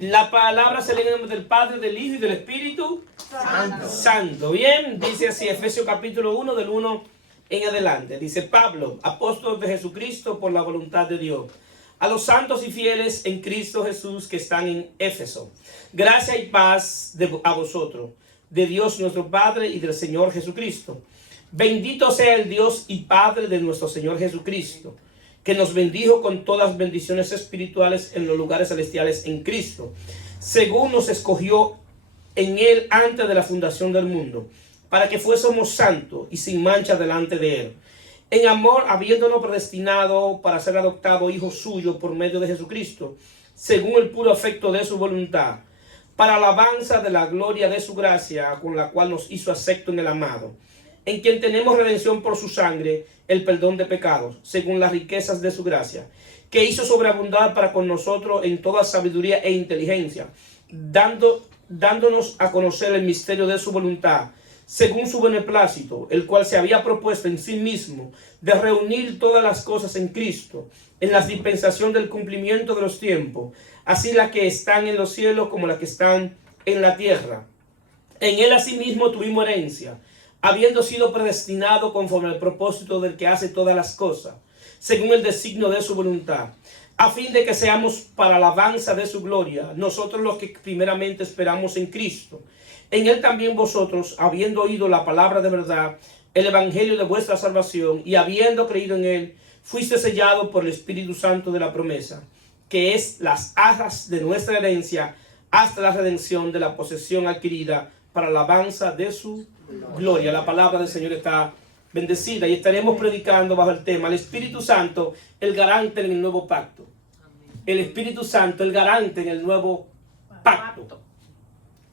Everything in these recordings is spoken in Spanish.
La palabra se lee en el nombre del Padre, del Hijo y del Espíritu Santo. Bien, dice así Efesios capítulo 1 del 1 en adelante. Dice: Pablo, apóstol de Jesucristo por la voluntad de Dios, a los santos y fieles en Cristo Jesús que están en Éfeso, gracia y paz a vosotros, de Dios nuestro Padre y del Señor Jesucristo. Bendito sea el Dios y Padre de nuestro Señor Jesucristo, que nos bendijo con todas bendiciones espirituales en los lugares celestiales en Cristo, según nos escogió en Él antes de la fundación del mundo, para que fuésemos santos y sin mancha delante de Él, en amor, habiéndonos predestinado para ser adoptados hijos suyos por medio de Jesucristo, según el puro afecto de su voluntad, para alabanza de la gloria de su gracia, con la cual nos hizo acepto en el amado, en quien tenemos redención por su sangre, el perdón de pecados, según las riquezas de su gracia, que hizo sobreabundar para con nosotros en toda sabiduría e inteligencia, dándonos a conocer el misterio de su voluntad, según su beneplácito, el cual se había propuesto en sí mismo de reunir todas las cosas en Cristo, en la dispensación del cumplimiento de los tiempos, así las que están en los cielos como las que están en la tierra. En Él asimismo tuvimos herencia, habiendo sido predestinado conforme al propósito del que hace todas las cosas, según el designio de su voluntad, a fin de que seamos para alabanza de su gloria, nosotros los que primeramente esperamos en Cristo. En Él también vosotros, habiendo oído la palabra de verdad, el evangelio de vuestra salvación, y habiendo creído en Él, fuiste sellado por el Espíritu Santo de la promesa, que es las arras de nuestra herencia, hasta la redención de la posesión adquirida para alabanza de su gloria. La palabra del Señor está bendecida y estaremos predicando bajo el tema: el Espíritu Santo, el garante en el nuevo pacto. El Espíritu Santo, el garante en el nuevo pacto.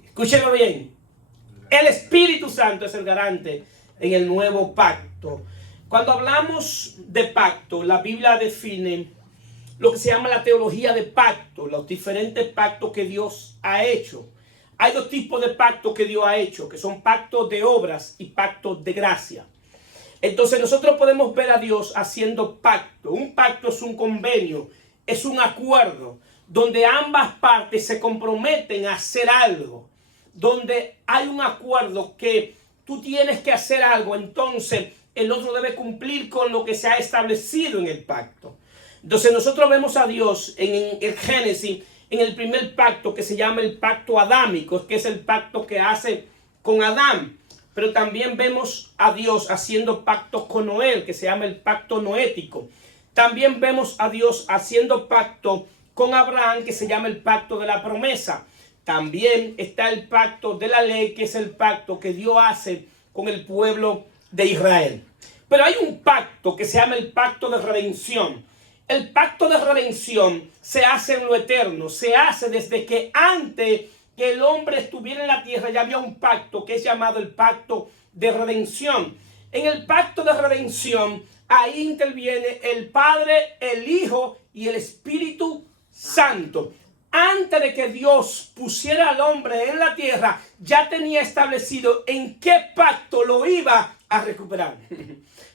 Escúcheme bien. El Espíritu Santo es el garante en el nuevo pacto. Cuando hablamos de pacto, la Biblia define lo que se llama la teología de pacto, los diferentes pactos que Dios ha hecho. Hay dos tipos de pactos que Dios ha hecho, que son pactos de obras y pactos de gracia. Entonces nosotros podemos ver a Dios haciendo pacto. Un pacto es un convenio, es un acuerdo, donde ambas partes se comprometen a hacer algo. Donde hay un acuerdo que tú tienes que hacer algo, entonces el otro debe cumplir con lo que se ha establecido en el pacto. Entonces nosotros vemos a Dios en el Génesis, en el primer pacto que se llama el pacto adámico, que es el pacto que hace con Adán. Pero también vemos a Dios haciendo pacto con Noé, que se llama el pacto noético. También vemos a Dios haciendo pacto con Abraham, que se llama el pacto de la promesa. También está el pacto de la ley, que es el pacto que Dios hace con el pueblo de Israel. Pero hay un pacto que se llama el pacto de redención. El pacto de redención se hace en lo eterno, se hace desde que antes que el hombre estuviera en la tierra ya había un pacto que es llamado el pacto de redención. En el pacto de redención, ahí interviene el Padre, el Hijo y el Espíritu Santo. Antes de que Dios pusiera al hombre en la tierra, ya tenía establecido en qué pacto lo iba a recuperar.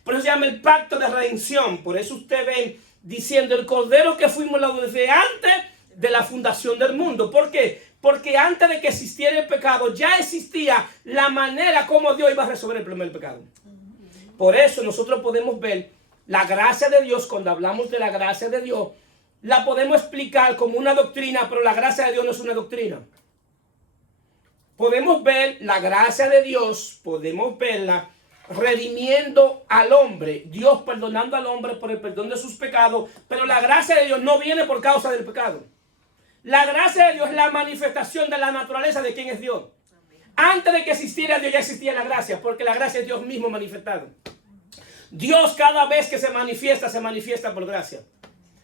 Por eso se llama el pacto de redención. Por eso usted ve diciendo el cordero que fuimos desde antes de la fundación del mundo. ¿Por qué? Porque antes de que existiera el pecado, ya existía la manera como Dios iba a resolver el problema del pecado. Por eso nosotros podemos ver la gracia de Dios. Cuando hablamos de la gracia de Dios, la podemos explicar como una doctrina, pero la gracia de Dios no es una doctrina. Podemos ver la gracia de Dios, podemos verla redimiendo al hombre, Dios perdonando al hombre por el perdón de sus pecados, pero la gracia de Dios no viene por causa del pecado. La gracia de Dios es la manifestación de la naturaleza de quién es Dios. Antes de que existiera Dios ya existía la gracia, porque la gracia es Dios mismo manifestado. Dios cada vez que se manifiesta por gracia.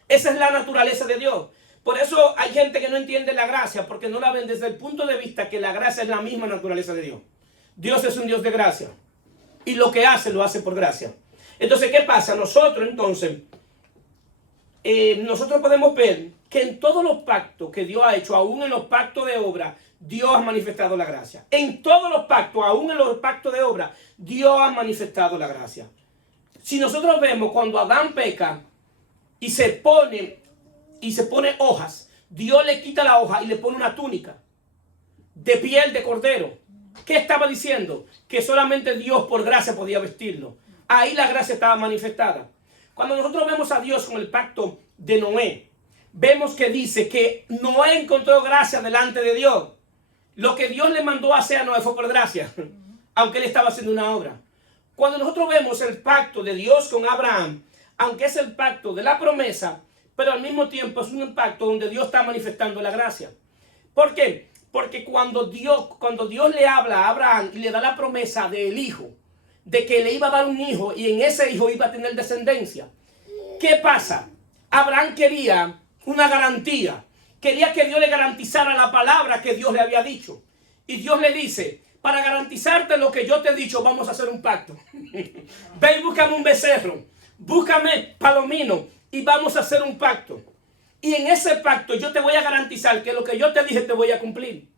Esa es la naturaleza de Dios. Por eso hay gente que no entiende la gracia, porque no la ven desde el punto de vista que la gracia es la misma naturaleza de Dios. Dios es un Dios de gracia. Y lo que hace, lo hace por gracia. Entonces, ¿qué pasa? Nosotros podemos ver que en todos los pactos que Dios ha hecho, aún en los pactos de obra, Dios ha manifestado la gracia. En todos los pactos, aún en los pactos de obra, Dios ha manifestado la gracia. Si nosotros vemos cuando Adán peca y se pone hojas, Dios le quita la hoja y le pone una túnica de piel de cordero. ¿Qué estaba diciendo? Que solamente Dios por gracia podía vestirlo. Ahí la gracia estaba manifestada. Cuando nosotros vemos a Dios con el pacto de Noé, vemos que dice que Noé encontró gracia delante de Dios. Lo que Dios le mandó a hacer a Noé fue por gracia, aunque él estaba haciendo una obra. Cuando nosotros vemos el pacto de Dios con Abraham, aunque es el pacto de la promesa, pero al mismo tiempo es un pacto donde Dios está manifestando la gracia. ¿Por qué? Porque cuando Dios le habla a Abraham y le da la promesa del hijo, de que le iba a dar un hijo y en ese hijo iba a tener descendencia, ¿qué pasa? Abraham quería una garantía, quería que Dios le garantizara la palabra que Dios le había dicho. Y Dios le dice, para garantizarte lo que yo te he dicho, vamos a hacer un pacto. Ve y búscame un becerro, búscame palomino y vamos a hacer un pacto. Y en ese pacto yo te voy a garantizar que lo que yo te dije te voy a cumplir.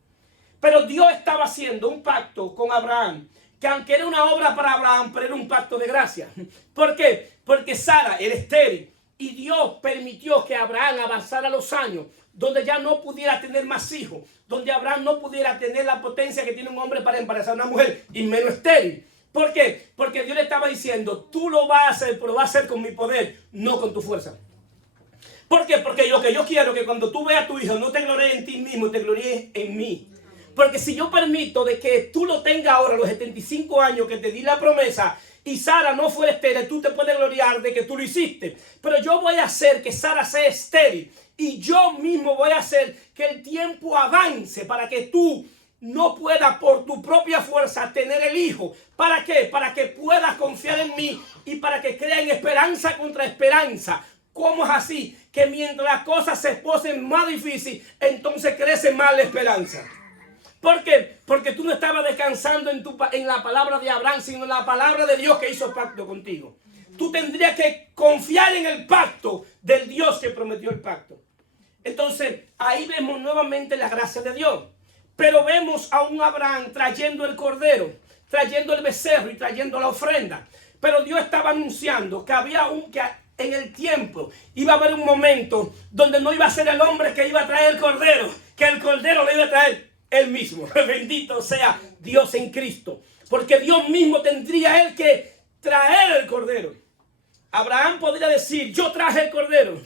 Pero Dios estaba haciendo un pacto con Abraham, que aunque era una obra para Abraham, pero era un pacto de gracia. ¿Por qué? Porque Sara era estéril y Dios permitió que Abraham avanzara los años, donde ya no pudiera tener más hijos, donde Abraham no pudiera tener la potencia que tiene un hombre para embarazar a una mujer y menos estéril. ¿Por qué? Porque Dios le estaba diciendo, tú lo vas a hacer, pero lo vas a hacer con mi poder, no con tu fuerza. ¿Por qué? Porque lo que yo quiero es que cuando tú veas a tu hijo, no te gloríes en ti mismo, te gloríes en mí. Porque si yo permito de que tú lo tengas ahora a los 75 años que te di la promesa y Sara no fuera estéril, tú te puedes gloriar de que tú lo hiciste. Pero yo voy a hacer que Sara sea estéril y yo mismo voy a hacer que el tiempo avance para que tú no puedas por tu propia fuerza tener el hijo. ¿Para qué? Para que puedas confiar en mí y para que creen esperanza contra esperanza. ¿Cómo es así? Que mientras las cosas se posen más difíciles, entonces crece más la esperanza. ¿Por qué? Porque tú no estabas descansando en la palabra de Abraham, sino en la palabra de Dios que hizo pacto contigo. Tú tendrías que confiar en el pacto del Dios que prometió el pacto. Entonces, ahí vemos nuevamente la gracia de Dios. Pero vemos a un Abraham trayendo el cordero, trayendo el becerro y trayendo la ofrenda. Pero Dios estaba anunciando que en el tiempo iba a haber un momento donde no iba a ser el hombre que iba a traer el cordero, que el cordero le iba a traer él mismo. Bendito sea Dios en Cristo, porque Dios mismo tendría él que traer el cordero. Abraham podría decir, yo traje el cordero,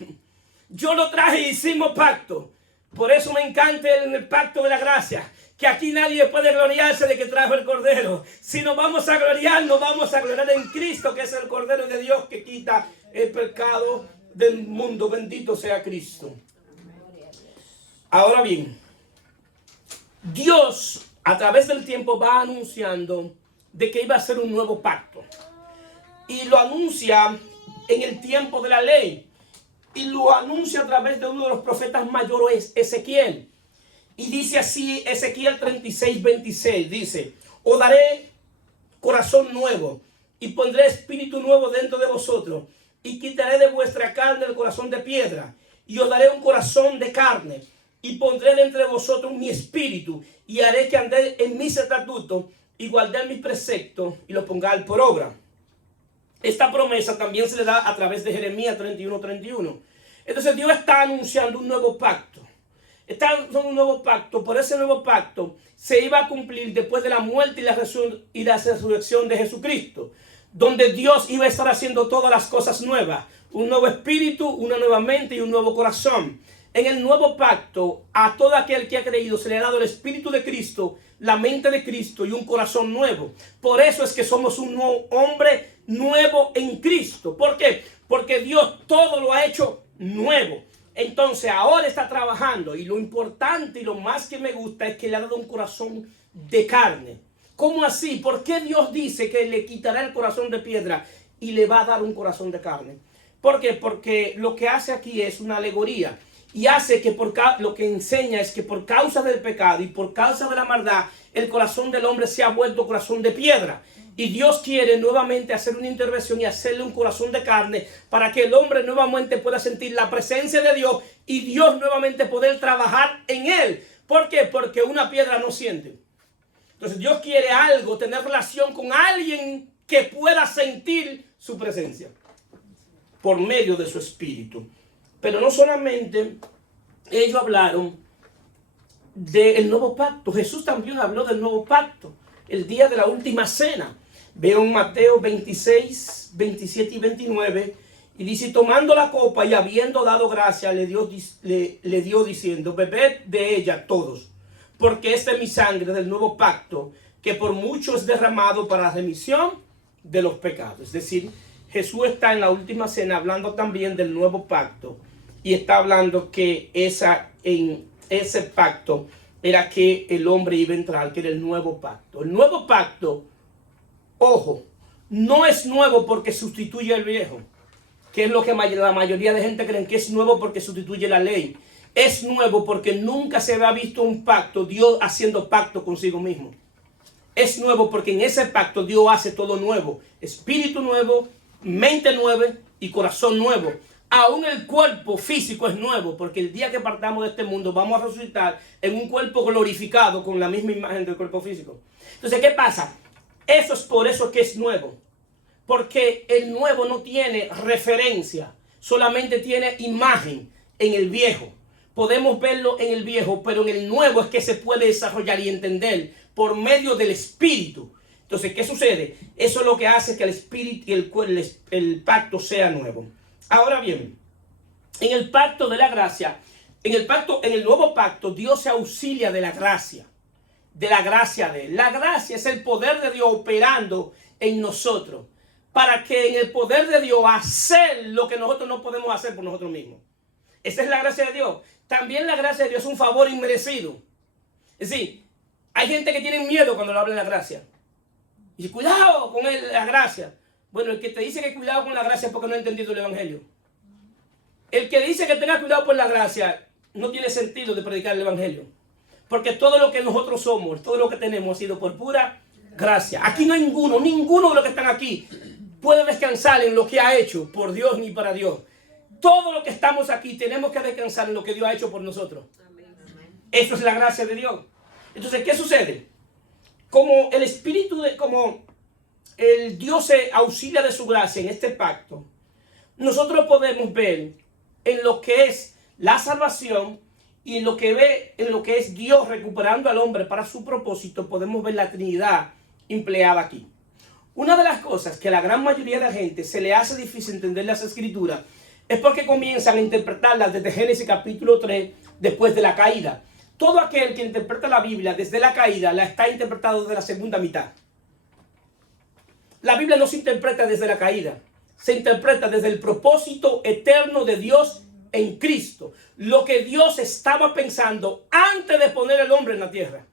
yo lo traje y hicimos pacto. Por eso me encanta en el pacto de la gracia, que aquí nadie puede gloriarse de que trajo el cordero. Si nos vamos a gloriar en Cristo, que es el cordero de Dios que quita el pecado del mundo. Bendito sea Cristo. Ahora bien, Dios a través del tiempo va anunciando de que iba a hacer un nuevo pacto. Y lo anuncia en el tiempo de la ley. Y lo anuncia a través de uno de los profetas mayores, Ezequiel. Y dice así, Ezequiel 36:26, dice, os daré corazón nuevo y pondré espíritu nuevo dentro de vosotros y quitaré de vuestra carne el corazón de piedra y os daré un corazón de carne y pondré de entre vosotros mi espíritu y haré que andéis en mis estatutos y guardéis mis preceptos y los pongáis por obra. Esta promesa también se le da a través de Jeremías 31:31. Entonces Dios está anunciando un nuevo pacto. Está anunciando un nuevo pacto. Por ese nuevo pacto se iba a cumplir después de la muerte y la resurrección de Jesucristo. Donde Dios iba a estar haciendo todas las cosas nuevas. Un nuevo espíritu, una nueva mente y un nuevo corazón. En el nuevo pacto, a todo aquel que ha creído se le ha dado el espíritu de Cristo, la mente de Cristo y un corazón nuevo. Por eso es que somos un nuevo hombre nuevo en Cristo. ¿Por qué? Porque Dios todo lo ha hecho nuevo. Entonces ahora está trabajando y lo importante y lo más que me gusta es que le ha dado un corazón de carne. ¿Cómo así? ¿Por qué Dios dice que le quitará el corazón de piedra y le va a dar un corazón de carne? ¿Por qué? Porque lo que hace aquí es una alegoría. Y hace que lo que enseña es que por causa del pecado y por causa de la maldad, el corazón del hombre se ha vuelto corazón de piedra. Y Dios quiere nuevamente hacer una intervención y hacerle un corazón de carne para que el hombre nuevamente pueda sentir la presencia de Dios y Dios nuevamente poder trabajar en él. ¿Por qué? Porque una piedra no siente. Entonces Dios quiere algo, tener relación con alguien que pueda sentir su presencia por medio de su espíritu. Pero no solamente ellos hablaron del nuevo pacto. Jesús también habló del nuevo pacto el día de la última cena. Veo en Mateo 26, 27 y 29, y dice: tomando la copa y habiendo dado gracia, le dio diciendo: bebed de ella todos, porque esta es mi sangre del nuevo pacto, que por mucho es derramado para la remisión de los pecados. Es decir, Jesús está en la última cena hablando también del nuevo pacto, y está hablando que en ese pacto era que el hombre iba a entrar, que era el nuevo pacto. El nuevo pacto, ojo, no es nuevo porque sustituye al viejo, que es lo que la mayoría de gente creen que es nuevo porque sustituye la ley. Es nuevo porque nunca se había visto un pacto, Dios haciendo pacto consigo mismo. Es nuevo porque en ese pacto Dios hace todo nuevo: espíritu nuevo, mente nueva y corazón nuevo. Aún el cuerpo físico es nuevo, porque el día que partamos de este mundo vamos a resucitar en un cuerpo glorificado con la misma imagen del cuerpo físico. Entonces, ¿qué pasa? Eso es por eso que es nuevo, porque el nuevo no tiene referencia, solamente tiene imagen en el viejo. Podemos verlo en el viejo, pero en el nuevo es que se puede desarrollar y entender por medio del espíritu. Entonces, ¿qué sucede? Eso es lo que hace que el espíritu y el pacto sea nuevo. Ahora bien, en el pacto de la gracia, en el nuevo pacto, Dios se auxilia de la gracia de Él. La gracia es el poder de Dios operando en nosotros, para que en el poder de Dios hacer lo que nosotros no podemos hacer por nosotros mismos. Esa es la gracia de Dios. También la gracia de Dios es un favor inmerecido. Es decir, hay gente que tiene miedo cuando le habla de la gracia. Y dice: cuidado con la gracia. Bueno, el que te dice que cuidado con la gracia es porque no ha entendido el evangelio. El que dice que tenga cuidado por la gracia no tiene sentido de predicar el evangelio. Porque todo lo que nosotros somos, todo lo que tenemos ha sido por pura gracia. Aquí no hay ninguno de los que están aquí puede descansar en lo que ha hecho por Dios ni para Dios. Todo lo que estamos aquí tenemos que descansar en lo que Dios ha hecho por nosotros. Eso es la gracia de Dios. Entonces, ¿qué sucede? Como el espíritu como el Dios se auxilia de su gracia en este pacto, nosotros podemos ver en lo que es la salvación y en lo que es Dios recuperando al hombre para su propósito. Podemos ver la Trinidad empleada aquí. Una de las cosas que a la gran mayoría de la gente se le hace difícil entender las escrituras es porque comienzan a interpretarlas desde Génesis capítulo 3, después de la caída. Todo aquel que interpreta la Biblia desde la caída la está interpretando desde la segunda mitad. La Biblia no se interpreta desde la caída, se interpreta desde el propósito eterno de Dios en Cristo. Lo que Dios estaba pensando antes de poner el hombre en la tierra.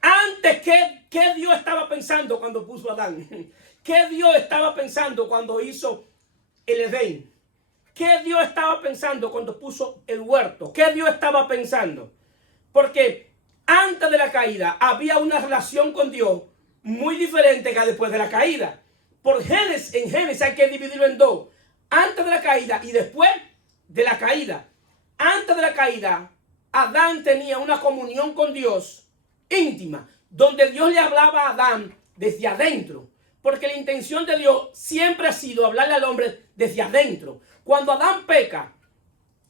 Antes, ¿qué Dios estaba pensando cuando puso a Adán? ¿Qué Dios estaba pensando cuando hizo el Edén? ¿Qué Dios estaba pensando cuando puso el huerto? ¿Qué Dios estaba pensando? Porque antes de la caída había una relación con Dios muy diferente que después de la caída. En Génesis hay que dividirlo en dos: antes de la caída y después de la caída. Antes de la caída, Adán tenía una comunión con Dios íntima, donde Dios le hablaba a Adán desde adentro, porque la intención de Dios siempre ha sido hablarle al hombre desde adentro. Cuando Adán peca,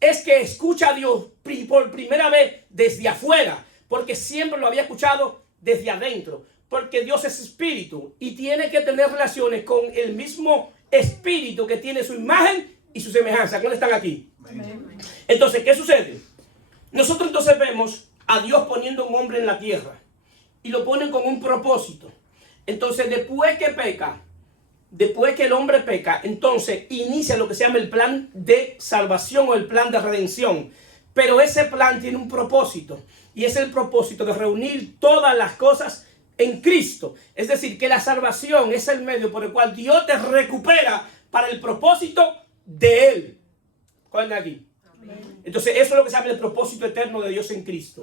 es que escucha a Dios por primera vez desde afuera, porque siempre lo había escuchado desde adentro. Porque Dios es espíritu y tiene que tener relaciones con el mismo espíritu que tiene su imagen y su semejanza. ¿Cuáles están aquí? Amén. Entonces, ¿qué sucede? Nosotros entonces vemos a Dios poniendo un hombre en la tierra y lo ponen con un propósito. Entonces, después que el hombre peca, entonces inicia lo que se llama el plan de salvación o el plan de redención. Pero ese plan tiene un propósito, y es el propósito de reunir todas las cosas en Cristo. Es decir, que la salvación es el medio por el cual Dios te recupera para el propósito de Él. ¿Cuál es aquí? Amén. Entonces, eso es lo que se llama el propósito eterno de Dios en Cristo.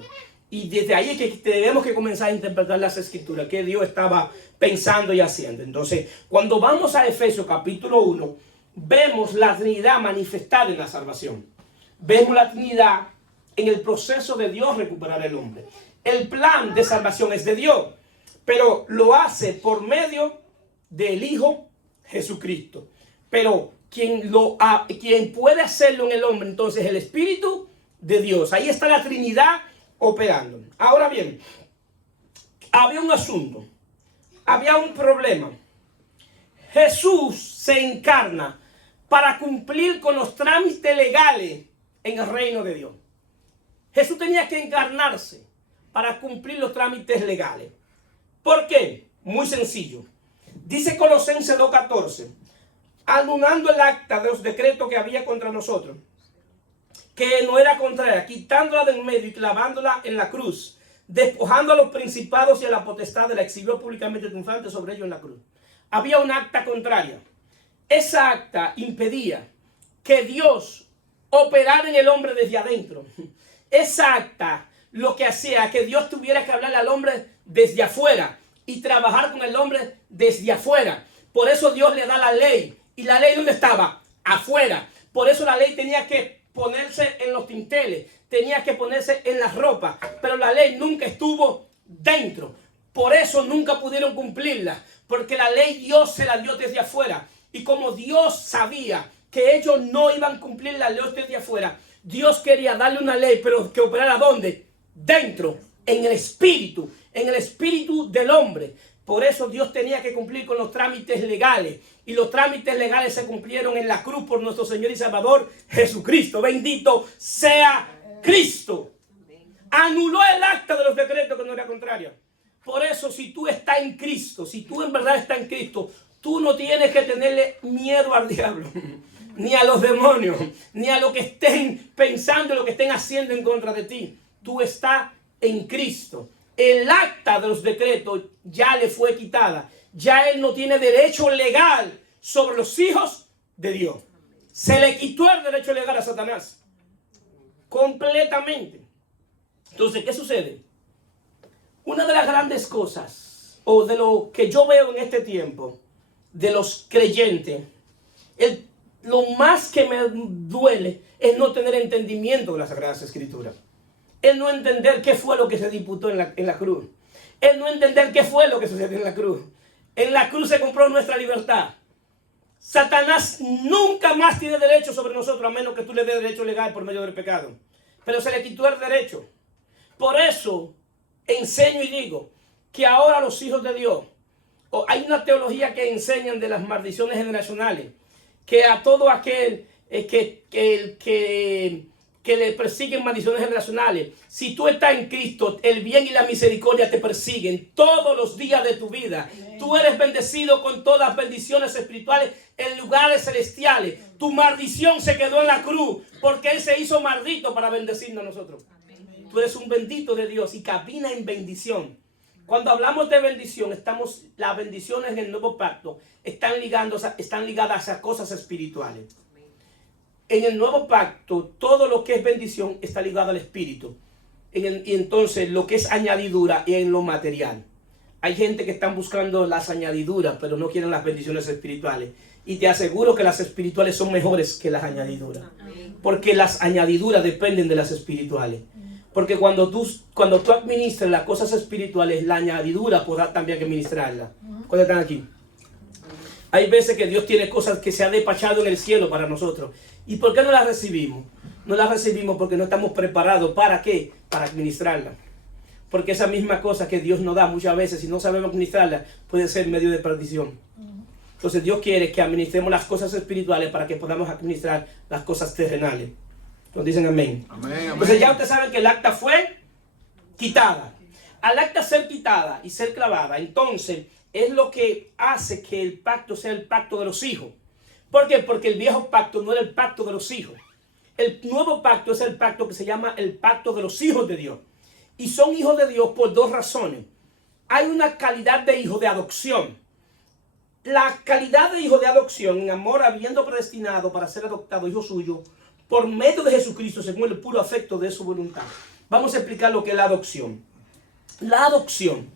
Y desde ahí es que tenemos que comenzar a interpretar las escrituras, que Dios estaba pensando y haciendo. Entonces, cuando vamos a Efesios capítulo 1, vemos la Trinidad manifestada en la salvación. Vemos la Trinidad en el proceso de Dios recuperar al hombre. El plan de salvación es de Dios, pero lo hace por medio del Hijo Jesucristo. Pero quien puede hacerlo en el hombre, entonces, es el Espíritu de Dios. Ahí está la Trinidad operando. Ahora bien, había un asunto, había un problema. Jesús se encarna para cumplir con los trámites legales en el reino de Dios. Jesús tenía que encarnarse para cumplir los trámites legales. ¿Por qué? Muy sencillo. Dice Colosenses 2:14, anulando el acta de los decretos que había contra nosotros, que no era contraria, quitándola del medio y clavándola en la cruz, despojando a los principados y a la potestad, la exhibió públicamente triunfante sobre ellos en la cruz. Había un acta contraria. Esa acta impedía que Dios operara en el hombre desde adentro. Esa acta lo que hacía que Dios tuviera que hablarle al hombre desde afuera y trabajar con el hombre desde afuera. Por eso Dios le da la ley. ¿Y la ley dónde estaba? Afuera. Por eso la ley tenía que ponerse en los tinteles, tenía que ponerse en las ropas, pero la ley nunca estuvo dentro. Por eso nunca pudieron cumplirla, porque la ley Dios se la dio desde afuera. Y como Dios sabía que ellos no iban a cumplir la ley desde afuera, Dios quería darle una ley, pero que operara ¿dónde? Dentro, en el espíritu del hombre. Por eso Dios tenía que cumplir con los trámites legales. Y los trámites legales se cumplieron en la cruz por nuestro Señor y Salvador Jesucristo. Bendito sea Cristo. Anuló el acta de los decretos que no era contraria. Por eso, si tú estás en Cristo, si tú en verdad estás en Cristo, tú no tienes que tenerle miedo al diablo, ni a los demonios, ni a lo que estén pensando, lo que estén haciendo en contra de ti. Tú estás en Cristo. El acta de los decretos ya le fue quitada. Ya él no tiene derecho legal sobre los hijos de Dios. Se le quitó el derecho legal a Satanás. Completamente. Entonces, ¿qué sucede? Una de las grandes cosas, o de lo que yo veo en este tiempo, de los creyentes, lo más que me duele es no tener entendimiento de las Sagradas Escrituras. El no entender qué fue lo que se disputó en la cruz. El no entender qué fue lo que sucedió en la cruz. En la cruz se compró nuestra libertad. Satanás nunca más tiene derecho sobre nosotros, a menos que tú le des derecho legal por medio del pecado. Pero se le quitó el derecho. Por eso enseño y digo que ahora los hijos de Dios, hay una teología que enseñan de las maldiciones generacionales, que a todo aquel que le persiguen maldiciones generacionales, si tú estás en Cristo, el bien y la misericordia te persiguen todos los días de tu vida. Amén. Tú eres bendecido con todas las bendiciones espirituales en lugares celestiales. Tu maldición se quedó en la cruz porque Él se hizo maldito para bendecirnos a nosotros. Amén. Tú eres un bendito de Dios y camina en bendición. Cuando hablamos de bendición, las bendiciones en el nuevo pacto están ligadas a cosas espirituales. En el nuevo pacto, todo lo que es bendición está ligado al espíritu. Y entonces lo que es añadidura es en lo material. Hay gente que están buscando las añadiduras, pero no quieren las bendiciones espirituales. Y te aseguro que las espirituales son mejores que las añadiduras. Porque las añadiduras dependen de las espirituales. Porque cuando tú administras las cosas espirituales, la añadidura podrás también administrarla. ¿Cuántos están aquí? Hay veces que Dios tiene cosas que se ha despachado en el cielo para nosotros. ¿Y por qué no las recibimos? No las recibimos porque no estamos preparados. ¿Para qué? Para administrarlas. Porque esa misma cosa que Dios nos da muchas veces, si no sabemos administrarla, puede ser medio de perdición. Entonces Dios quiere que administremos las cosas espirituales para que podamos administrar las cosas terrenales. Nos dicen amén. Amén, amén. Entonces ya ustedes saben que el acta fue quitada. Al acta ser quitada y ser clavada, entonces es lo que hace que el pacto sea el pacto de los hijos. ¿Por qué? Porque el viejo pacto no era el pacto de los hijos. El nuevo pacto es el pacto que se llama el pacto de los hijos de Dios. Y son hijos de Dios por dos razones. Hay una calidad de hijo de adopción. La calidad de hijo de adopción, en amor habiendo predestinado para ser adoptado hijo suyo, por medio de Jesucristo, según el puro afecto de su voluntad. Vamos a explicar lo que es la adopción. La adopción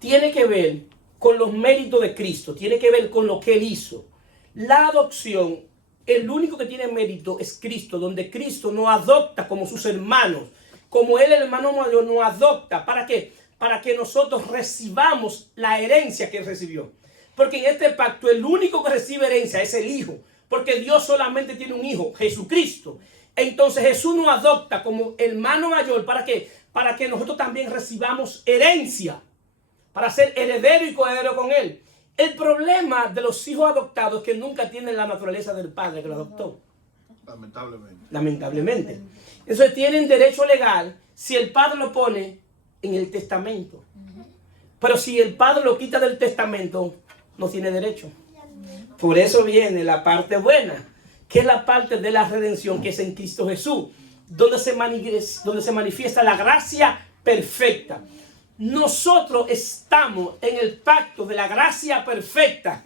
tiene que ver con los méritos de Cristo, tiene que ver con lo que Él hizo. La adopción, el único que tiene mérito es Cristo, donde Cristo nos adopta como sus hermanos, como Él, el hermano mayor, nos adopta. ¿Para qué? Para que nosotros recibamos la herencia que Él recibió. Porque en este pacto el único que recibe herencia es el Hijo, porque Dios solamente tiene un Hijo, Jesucristo. Entonces Jesús nos adopta como hermano mayor. ¿Para qué? Para que nosotros también recibamos herencia. Para ser heredero y coheredero con Él. El problema de los hijos adoptados es que nunca tienen la naturaleza del padre que lo adoptó. Lamentablemente. Entonces tienen derecho legal si el padre lo pone en el testamento. Pero si el padre lo quita del testamento, no tiene derecho. Por eso viene la parte buena, que es la parte de la redención, que es en Cristo Jesús, donde se manifiesta la gracia perfecta. Nosotros estamos en el pacto de la gracia perfecta.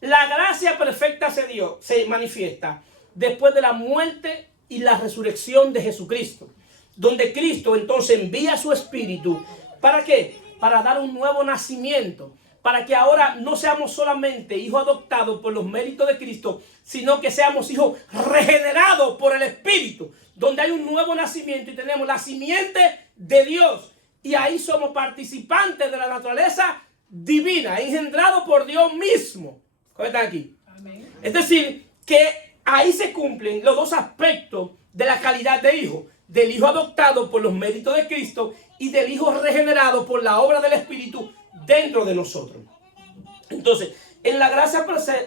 La gracia perfecta se manifiesta después de la muerte y la resurrección de Jesucristo, donde Cristo entonces envía su Espíritu. ¿Para qué? Para dar un nuevo nacimiento, para que ahora no seamos solamente hijos adoptados por los méritos de Cristo, sino que seamos hijos regenerados por el Espíritu, donde hay un nuevo nacimiento y tenemos la simiente de Dios. Y ahí somos participantes de la naturaleza divina, engendrados por Dios mismo. ¿Cómo están aquí? Amén. Es decir, que ahí se cumplen los dos aspectos de la calidad de hijo. Del hijo adoptado por los méritos de Cristo y del hijo regenerado por la obra del Espíritu dentro de nosotros. Entonces, en la gracia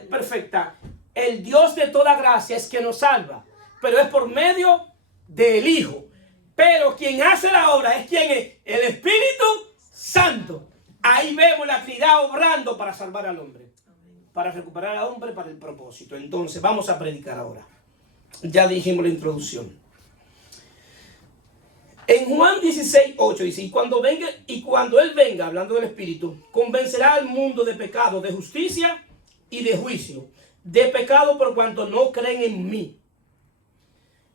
perfecta, el Dios de toda gracia es que nos salva, pero es por medio del Hijo. Pero quien hace la obra es quien es el Espíritu Santo. Ahí vemos la Trinidad obrando para salvar al hombre, para recuperar al hombre para el propósito. Entonces, vamos a predicar ahora. Ya dijimos la introducción. En Juan 16:8 dice, y cuando Él venga, hablando del Espíritu, convencerá al mundo de pecado, de justicia y de juicio. De pecado por cuanto no creen en mí.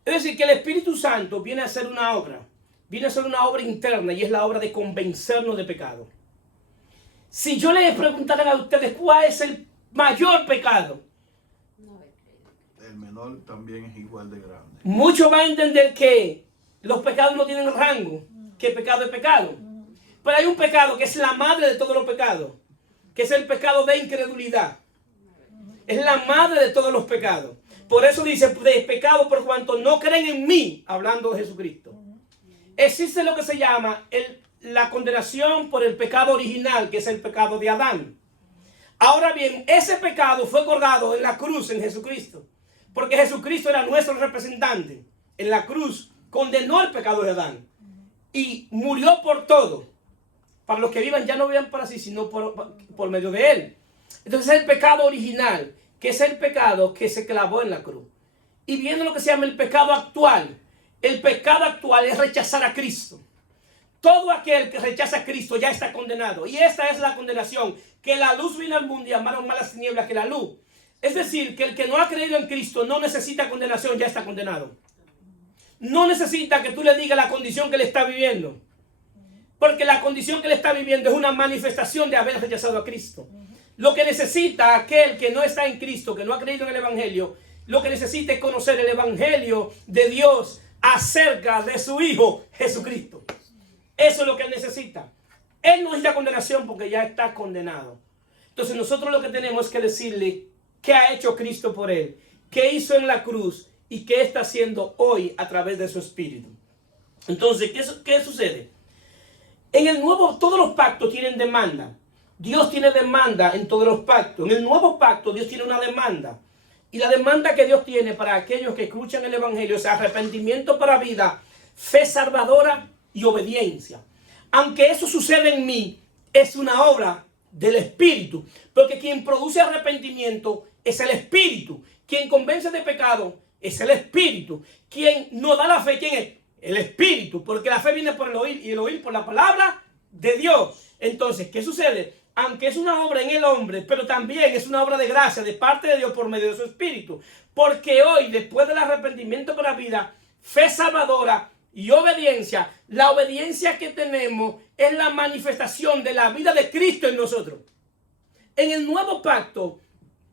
Es decir, que el Espíritu Santo viene a hacer una obra. Viene a hacer una obra interna y es la obra de convencernos de pecado. Si yo les preguntara a ustedes cuál es el mayor pecado, el menor también es igual de grande. Muchos van a entender que los pecados no tienen rango, que pecado es pecado. Pero hay un pecado que es la madre de todos los pecados, que es el pecado de incredulidad. Es la madre de todos los pecados. Por eso dice, de pecado por cuanto no creen en mí, hablando de Jesucristo. Existe lo que se llama la condenación por el pecado original, que es el pecado de Adán. Ahora bien, ese pecado fue colgado en la cruz en Jesucristo, porque Jesucristo era nuestro representante. En la cruz condenó el pecado de Adán y murió por todo. Para los que vivan, ya no vivan para sí, sino por medio de él. Entonces es el pecado original, que es el pecado que se clavó en la cruz. Y viene lo que se llama el pecado actual. El pecado actual es rechazar a Cristo. Todo aquel que rechaza a Cristo ya está condenado. Y esta es la condenación, que la luz vino al mundo y amaron más las tinieblas que la luz. Es decir, que el que no ha creído en Cristo no necesita condenación, ya está condenado. No necesita que tú le digas la condición que le está viviendo. Porque la condición que le está viviendo es una manifestación de haber rechazado a Cristo. Lo que necesita aquel que no está en Cristo, que no ha creído en el Evangelio, lo que necesita es conocer el Evangelio de Dios acerca de su Hijo Jesucristo. Eso es lo que él necesita. Él no necesita condenación porque ya está condenado. Entonces nosotros lo que tenemos es que decirle qué ha hecho Cristo por él, qué hizo en la cruz y qué está haciendo hoy a través de su Espíritu. Entonces, ¿qué sucede? En el nuevo, todos los pactos tienen demanda. Dios tiene demanda en todos los pactos. En el nuevo pacto Dios tiene una demanda. Y la demanda que Dios tiene para aquellos que escuchan el Evangelio es arrepentimiento para vida, fe salvadora y obediencia. Aunque eso sucede en mí, es una obra del Espíritu. Porque quien produce arrepentimiento es el Espíritu. Quien convence de pecado es el Espíritu. Quien nos da la fe, ¿quién es? El Espíritu. Porque la fe viene por el oír y el oír por la palabra de Dios. Entonces, ¿qué sucede? Aunque es una obra en el hombre, pero también es una obra de gracia de parte de Dios por medio de su Espíritu. Porque hoy, después del arrepentimiento para la vida, fe salvadora y obediencia, la obediencia que tenemos es la manifestación de la vida de Cristo en nosotros. En el nuevo pacto,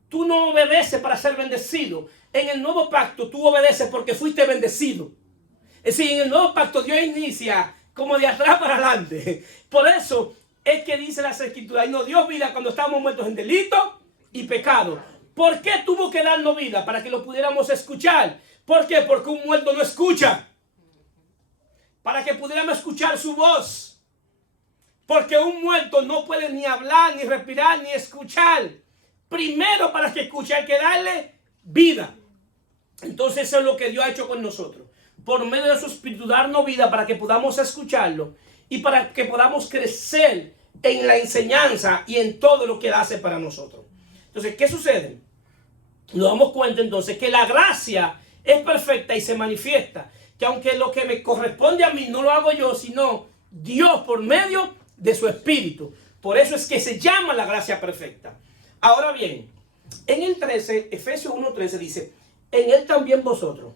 tú no obedeces para ser bendecido. En el nuevo pacto, tú obedeces porque fuiste bendecido. Es decir, en el nuevo pacto, Dios inicia como de atrás para adelante. Por eso es que dice las Escrituras, y nos dio vida cuando estábamos muertos en delito y pecado. ¿Por qué tuvo que darnos vida? Para que lo pudiéramos escuchar. ¿Por qué? Porque un muerto no escucha. Para que pudiéramos escuchar su voz. Porque un muerto no puede ni hablar, ni respirar, ni escuchar. Primero, para que escuche hay que darle vida. Entonces eso es lo que Dios ha hecho con nosotros. Por medio de su Espíritu darnos vida para que podamos escucharlo y para que podamos crecer en la enseñanza y en todo lo que Él hace para nosotros. Entonces, ¿qué sucede? Nos damos cuenta entonces que la gracia es perfecta y se manifiesta. Que aunque lo que me corresponde a mí no lo hago yo, sino Dios por medio de su Espíritu. Por eso es que se llama la gracia perfecta. Ahora bien, en el 13, Efesios 1:13 dice, en Él también vosotros,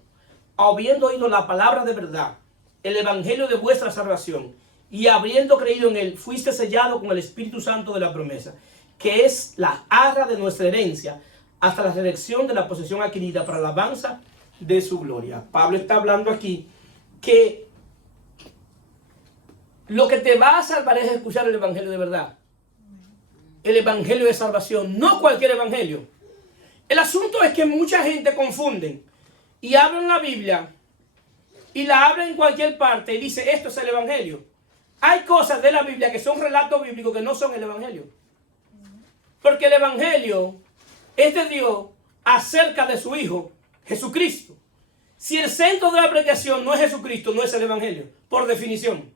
habiendo oído la palabra de verdad, el evangelio de vuestra salvación, y habiendo creído en Él, fuiste sellado con el Espíritu Santo de la promesa, que es la arra de nuestra herencia, hasta la redención de la posesión adquirida para la alabanza de su gloria. Pablo está hablando aquí que lo que te va a salvar es escuchar el evangelio de verdad. El evangelio de salvación, no cualquier evangelio. El asunto es que mucha gente confunden y abren la Biblia y la abren en cualquier parte y dice esto es el evangelio. Hay cosas de la Biblia que son relatos bíblicos que no son el evangelio. Porque el evangelio es de Dios acerca de su Hijo, Jesucristo. Si el centro de la predicación no es Jesucristo, no es el evangelio, por definición.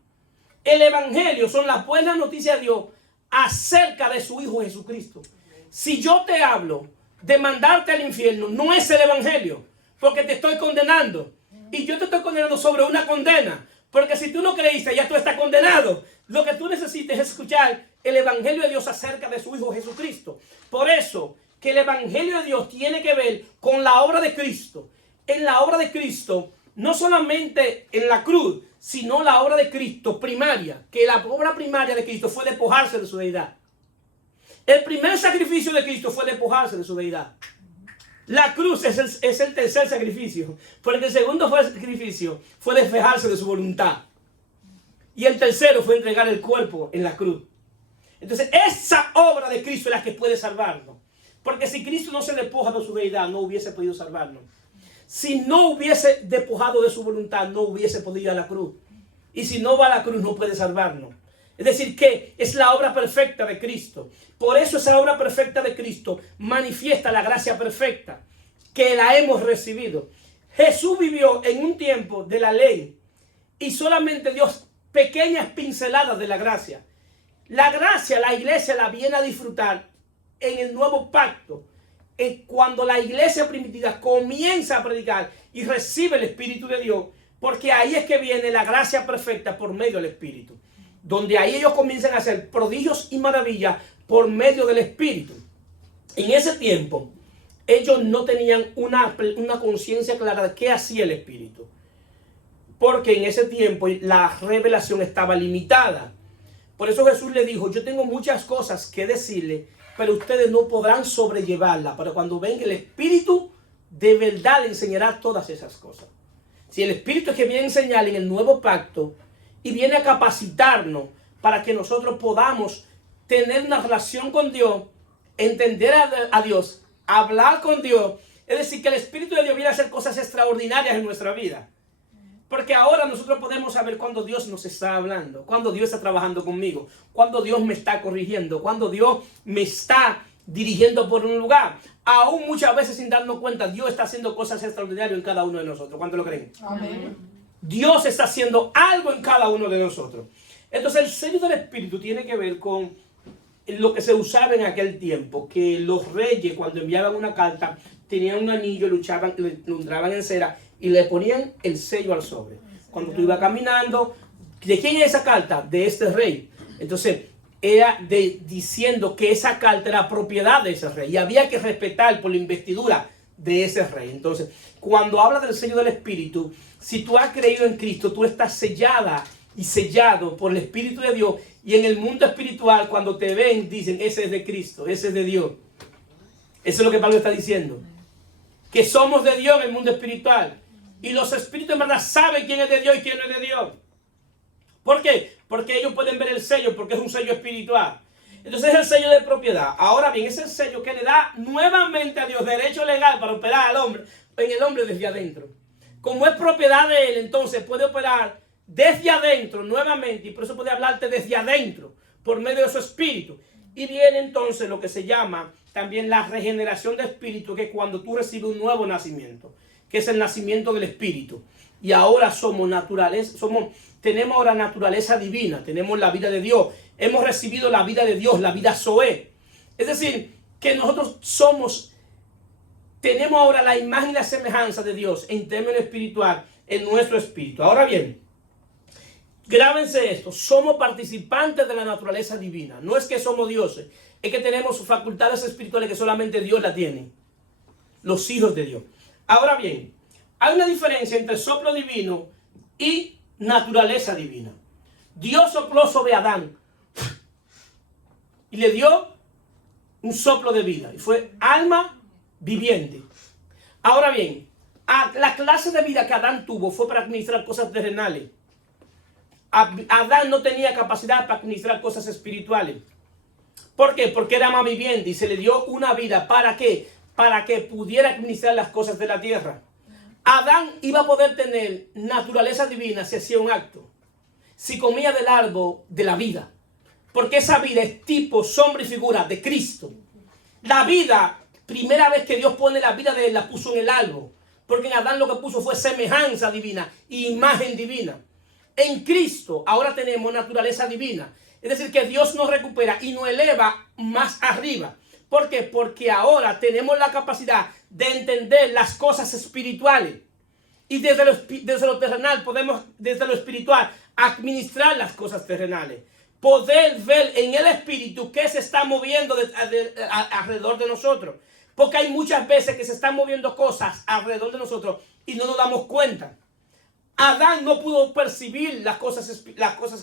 El evangelio son las buenas noticias de Dios acerca de su Hijo Jesucristo. Si yo te hablo de mandarte al infierno, no es el evangelio, porque te estoy condenando. Y yo te estoy condenando sobre una condena, porque si tú no creíste, ya tú estás condenado. Lo que tú necesitas es escuchar el evangelio de Dios acerca de su Hijo Jesucristo. Por eso que el evangelio de Dios tiene que ver con la obra de Cristo. En la obra de Cristo, no solamente en la cruz, sino la obra de Cristo primaria, que la obra primaria de Cristo fue despojarse de su deidad. El primer sacrificio de Cristo fue despojarse de su deidad. La cruz es el tercer sacrificio, porque el segundo sacrificio fue despejarse de su voluntad. Y el tercero fue entregar el cuerpo en la cruz. Entonces esa obra de Cristo es la que puede salvarnos. Porque si Cristo no se despoja de su deidad, no hubiese podido salvarnos. Si no hubiese despojado de su voluntad, no hubiese podido ir a la cruz. Y si no va a la cruz, no puede salvarnos. Es decir, que es la obra perfecta de Cristo. Por eso esa obra perfecta de Cristo manifiesta la gracia perfecta que la hemos recibido. Jesús vivió en un tiempo de la ley y solamente dio pequeñas pinceladas de la gracia. La gracia, la iglesia la viene a disfrutar en el nuevo pacto. Cuando la iglesia primitiva comienza a predicar y recibe el Espíritu de Dios, porque ahí es que viene la gracia perfecta por medio del Espíritu, donde ahí ellos comienzan a hacer prodigios y maravillas por medio del Espíritu. En ese tiempo ellos no tenían una conciencia clara de qué hacía el Espíritu, porque en ese tiempo la revelación estaba limitada. Por eso Jesús le dijo, yo tengo muchas cosas que decirle, pero ustedes no podrán sobrellevarla. Pero cuando venga el Espíritu, de verdad le enseñará todas esas cosas. Si el Espíritu es que viene a enseñar en el nuevo pacto y viene a capacitarnos para que nosotros podamos tener una relación con Dios, entender a Dios, hablar con Dios. Es decir, que el Espíritu de Dios viene a hacer cosas extraordinarias en nuestra vida. Porque ahora nosotros podemos saber cuando Dios nos está hablando, cuando Dios está trabajando conmigo, cuando Dios me está corrigiendo, cuando Dios me está dirigiendo por un lugar. Aún muchas veces sin darnos cuenta, Dios está haciendo cosas extraordinarias en cada uno de nosotros. ¿Cuánto lo creen? Amén. Dios está haciendo algo en cada uno de nosotros. Entonces el sello del Espíritu tiene que ver con lo que se usaba en aquel tiempo, que los reyes cuando enviaban una carta tenían un anillo, lo entraban en cera y le ponían el sello al sobre. Cuando tú ibas caminando, ¿de quién es esa carta? De este rey. Entonces era diciendo que esa carta era propiedad de ese rey y había que respetar por la investidura de ese rey. Entonces, cuando habla del sello del Espíritu, si tú has creído en Cristo, tú estás sellada y sellado por el Espíritu de Dios, y en el mundo espiritual, cuando te ven, dicen, ese es de Cristo, ese es de Dios. Eso es lo que Pablo está diciendo, que somos de Dios en el mundo espiritual, y los espíritus en verdad saben quién es de Dios y quién no es de Dios. ¿Por qué? Porque ellos pueden ver el sello, porque es un sello espiritual. Entonces es el sello de propiedad. Ahora bien, es el sello que le da nuevamente a Dios derecho legal para operar al hombre, en el hombre desde adentro. Como es propiedad de Él, entonces puede operar desde adentro nuevamente, y por eso puede hablarte desde adentro, por medio de su espíritu. Y viene entonces lo que se llama también la regeneración de espíritu, que es cuando tú recibes un nuevo nacimiento, que es el nacimiento del espíritu. Y ahora tenemos ahora naturaleza divina, tenemos la vida de Dios, hemos recibido la vida de Dios, la vida Zoé. Es decir, que nosotros tenemos ahora la imagen y la semejanza de Dios en términos espiritual en nuestro espíritu. Ahora bien, grábense esto, somos participantes de la naturaleza divina. No es que somos dioses, es que tenemos facultades espirituales que solamente Dios la tiene. Los hijos de Dios. Ahora bien, hay una diferencia entre soplo divino y naturaleza divina. Dios sopló sobre Adán y le dio un soplo de vida. Y fue alma viviente. Ahora bien, la clase de vida que Adán tuvo fue para administrar cosas terrenales. Adán no tenía capacidad para administrar cosas espirituales. ¿Por qué? Porque era alma viviente y se le dio una vida. ¿Para qué? Para que pudiera administrar las cosas de la tierra. Adán iba a poder tener naturaleza divina si hacía un acto. Si comía del árbol de la vida. Porque esa vida es tipo, sombra y figura de Cristo. La vida, primera vez que Dios pone la vida de él, la puso en el árbol. Porque en Adán lo que puso fue semejanza divina y imagen divina. En Cristo ahora tenemos naturaleza divina. Es decir, que Dios nos recupera y nos eleva más arriba. ¿Por qué? Porque ahora tenemos la capacidad de entender las cosas espirituales. Y desde lo terrenal podemos, desde lo espiritual, administrar las cosas terrenales. Poder ver en el espíritu qué se está moviendo alrededor de nosotros. Porque hay muchas veces que se están moviendo cosas alrededor de nosotros y no nos damos cuenta. Adán no pudo percibir las cosas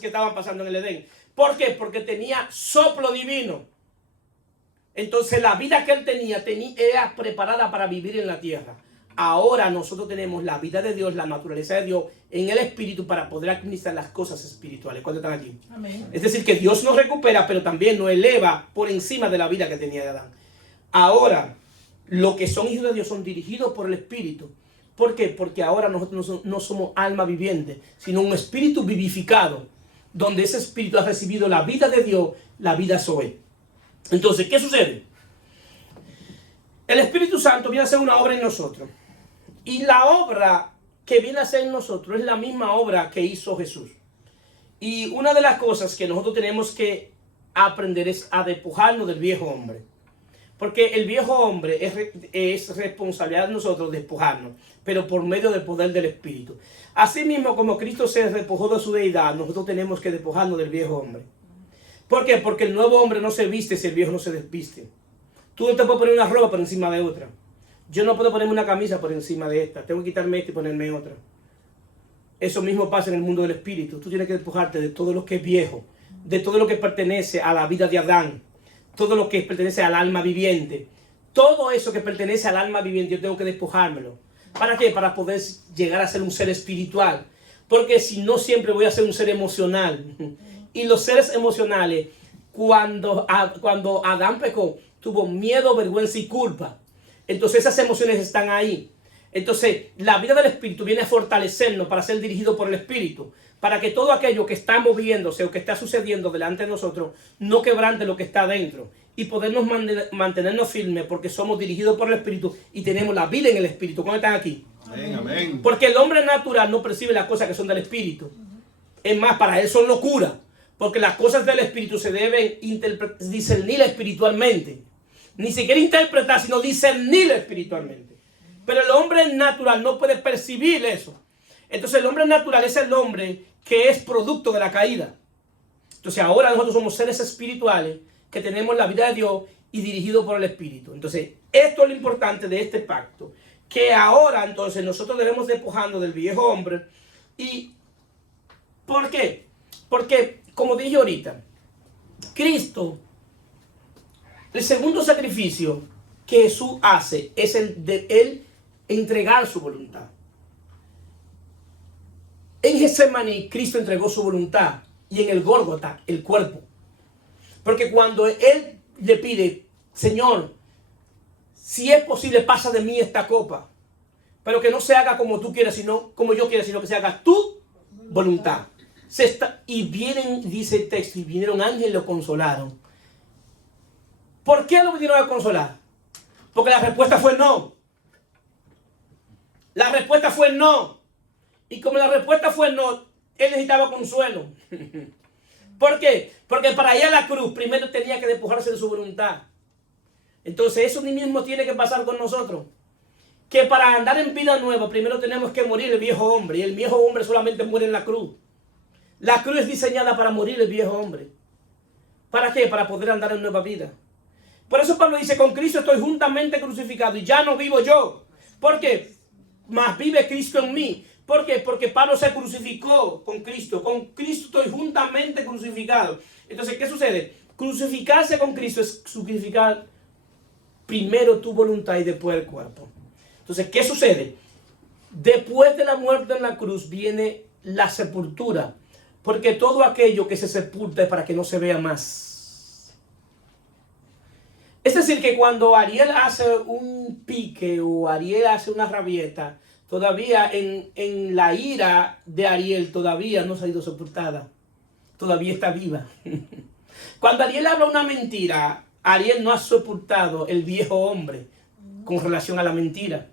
que estaban pasando en el Edén. ¿Por qué? Porque tenía soplo divino. Entonces la vida que él tenía era preparada para vivir en la tierra. Ahora nosotros tenemos la vida de Dios, la naturaleza de Dios en el espíritu para poder administrar las cosas espirituales. ¿Cuántos están aquí? Amén. Es decir, que Dios nos recupera, pero también nos eleva por encima de la vida que tenía Adán. Ahora, los que son hijos de Dios son dirigidos por el espíritu. ¿Por qué? Porque ahora nosotros no somos alma viviente, sino un espíritu vivificado, donde ese espíritu ha recibido la vida de Dios, la vida Zoé. Entonces, ¿qué sucede? El Espíritu Santo viene a hacer una obra en nosotros. Y la obra que viene a hacer en nosotros es la misma obra que hizo Jesús. Y una de las cosas que nosotros tenemos que aprender es a despojarnos del viejo hombre. Porque el viejo hombre es responsabilidad de nosotros despojarnos, pero por medio del poder del Espíritu. Asimismo, como Cristo se despojó de su deidad, nosotros tenemos que despojarnos del viejo hombre. ¿Por qué? Porque el nuevo hombre no se viste si el viejo no se desviste. Tú no te puedes poner una ropa por encima de otra. Yo no puedo ponerme una camisa por encima de esta. Tengo que quitarme esta y ponerme otra. Eso mismo pasa en el mundo del espíritu. Tú tienes que despojarte de todo lo que es viejo, de todo lo que pertenece a la vida de Adán, todo lo que pertenece al alma viviente. Todo eso que pertenece al alma viviente yo tengo que despojármelo. ¿Para qué? Para poder llegar a ser un ser espiritual. Porque si no, siempre voy a ser un ser emocional. Y los seres emocionales, cuando Adán pecó, tuvo miedo, vergüenza y culpa. Entonces esas emociones están ahí. Entonces la vida del Espíritu viene a fortalecernos para ser dirigido por el Espíritu. Para que todo aquello que está moviéndose o que está sucediendo delante de nosotros no quebrante lo que está dentro. Y podernos mantenernos firmes porque somos dirigidos por el Espíritu y tenemos la vida en el Espíritu. ¿Cómo están aquí? Amén, amén. Porque el hombre natural no percibe las cosas que son del Espíritu. Es más, para él son locura. Porque las cosas del Espíritu se deben discernir espiritualmente. Ni siquiera interpretar, sino discernir espiritualmente. Pero el hombre natural no puede percibir eso. Entonces el hombre natural es el hombre que es producto de la caída. Entonces ahora nosotros somos seres espirituales que tenemos la vida de Dios y dirigidos por el Espíritu. Entonces esto es lo importante de este pacto. Que ahora entonces nosotros debemos despojarnos del viejo hombre. ¿Y por qué? Porque, como dije ahorita, Cristo, el segundo sacrificio que Jesús hace es el de él entregar su voluntad. En Getsemaní, Cristo entregó su voluntad y en el Gólgota, el cuerpo. Porque cuando él le pide, Señor, si es posible, pasa de mí esta copa, Pero que no se haga como tú quieras, sino como yo quiera, sino que se haga tu voluntad. Y vienen, dice el texto, y vinieron ángeles y lo consolaron. ¿Por qué lo vinieron a consolar? Porque la respuesta fue no. La respuesta fue no. Y como la respuesta fue no, él necesitaba consuelo. ¿Por qué? Porque para ir a la cruz primero tenía que despojarse de su voluntad. Entonces eso mismo tiene que pasar con nosotros. Que para andar en vida nueva primero tenemos que morir el viejo hombre. Y el viejo hombre solamente muere en la cruz. La cruz es diseñada para morir el viejo hombre. ¿Para qué? Para poder andar en nueva vida. Por eso Pablo dice, con Cristo estoy juntamente crucificado y ya no vivo yo. ¿Por qué? Mas vive Cristo en mí. ¿Por qué? Porque Pablo se crucificó con Cristo. Con Cristo estoy juntamente crucificado. Entonces, ¿qué sucede? Crucificarse con Cristo es sacrificar primero tu voluntad y después el cuerpo. Entonces, ¿qué sucede? Después de la muerte en la cruz viene la sepultura. Porque todo aquello que se sepulta es para que no se vea más. Es decir, que cuando Ariel hace un pique o Ariel hace una rabieta, todavía en la ira de Ariel todavía no se ha ido sepultada. Todavía está viva. Cuando Ariel habla una mentira, Ariel no ha sepultado el viejo hombre con relación a la mentira.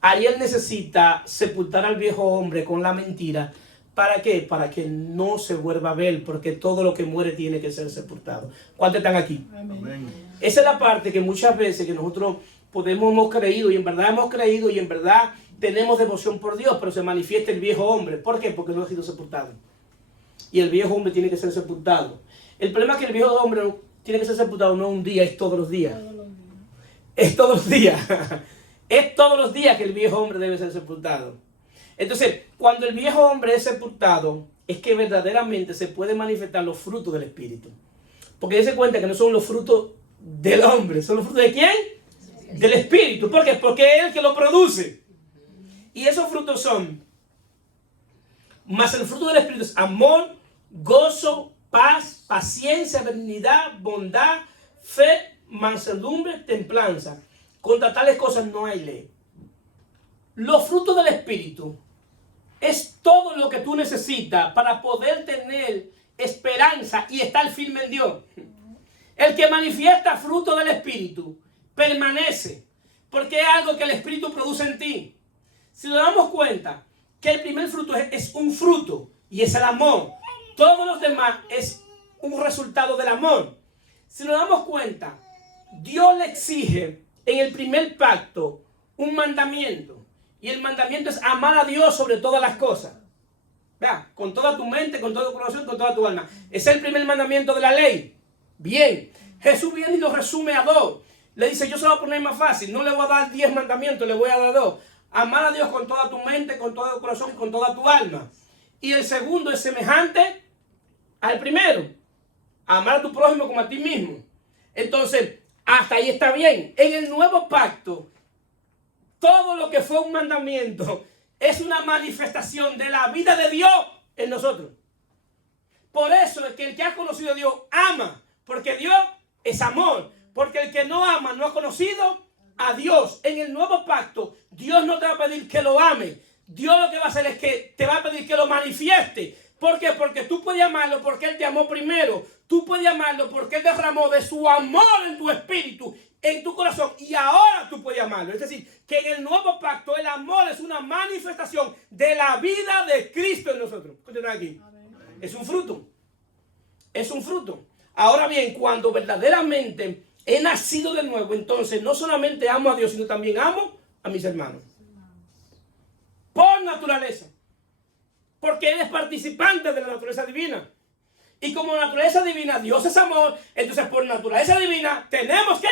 Ariel necesita sepultar al viejo hombre con la mentira. ¿Para qué? Para que no se vuelva a ver, porque todo lo que muere tiene que ser sepultado. ¿Cuántos están aquí? Amén. Esa es la parte que muchas veces que nosotros hemos creído, y en verdad hemos creído, y en verdad tenemos devoción por Dios, pero se manifiesta el viejo hombre. ¿Por qué? Porque no ha sido sepultado. Y el viejo hombre tiene que ser sepultado. El problema es que el viejo hombre tiene que ser sepultado no un día, es todos los días. Es todos los días. Es todos los días que el viejo hombre debe ser sepultado. Entonces, cuando el viejo hombre es sepultado, es que verdaderamente se pueden manifestar los frutos del Espíritu. Porque dése cuenta que no son los frutos del hombre, son los frutos ¿de quién? Del Espíritu. ¿Por qué? Porque es el que lo produce. Y esos frutos son, más el fruto del Espíritu es amor, gozo, paz, paciencia, benignidad, bondad, fe, mansedumbre, templanza. Contra tales cosas no hay ley. Los frutos del Espíritu es todo lo que tú necesitas para poder tener esperanza y estar firme en Dios. El que manifiesta fruto del Espíritu permanece, porque es algo que el Espíritu produce en ti. Si nos damos cuenta que el primer fruto es un fruto y es el amor, todos los demás es un resultado del amor. Si nos damos cuenta, Dios le exige en el primer pacto un mandamiento. Y el mandamiento es amar a Dios sobre todas las cosas. ¿Vea? Con toda tu mente, con todo tu corazón, con toda tu alma. Es el primer mandamiento de la ley. Bien. Jesús viene y lo resume a 2. Le dice, yo se lo voy a poner más fácil. No le voy a dar 10 mandamientos, le voy a dar 2. Amar a Dios con toda tu mente, con todo tu corazón y con toda tu alma. Y el segundo es semejante al primero. Amar a tu prójimo como a ti mismo. Entonces, hasta ahí está bien. En el nuevo pacto, todo lo que fue un mandamiento es una manifestación de la vida de Dios en nosotros. Por eso es que el que ha conocido a Dios ama, porque Dios es amor. Porque el que no ama no ha conocido a Dios. En el nuevo pacto, Dios no te va a pedir que lo ame. Dios lo que va a hacer es que te va a pedir que lo manifieste. ¿Por qué? Porque tú puedes amarlo porque Él te amó primero. Tú puedes amarlo porque Él derramó de su amor en tu espíritu, en tu corazón, y ahora tú puedes amarlo. Es decir, que en el nuevo pacto el amor es una manifestación de la vida de Cristo en nosotros. ¿Escuchan aquí? Es un fruto. Es un fruto. Ahora bien, cuando verdaderamente he nacido de nuevo, entonces no solamente amo a Dios, sino también amo a mis hermanos. Por naturaleza. Porque Él es participante de la naturaleza divina. Y como naturaleza divina, Dios es amor, entonces por naturaleza divina tenemos que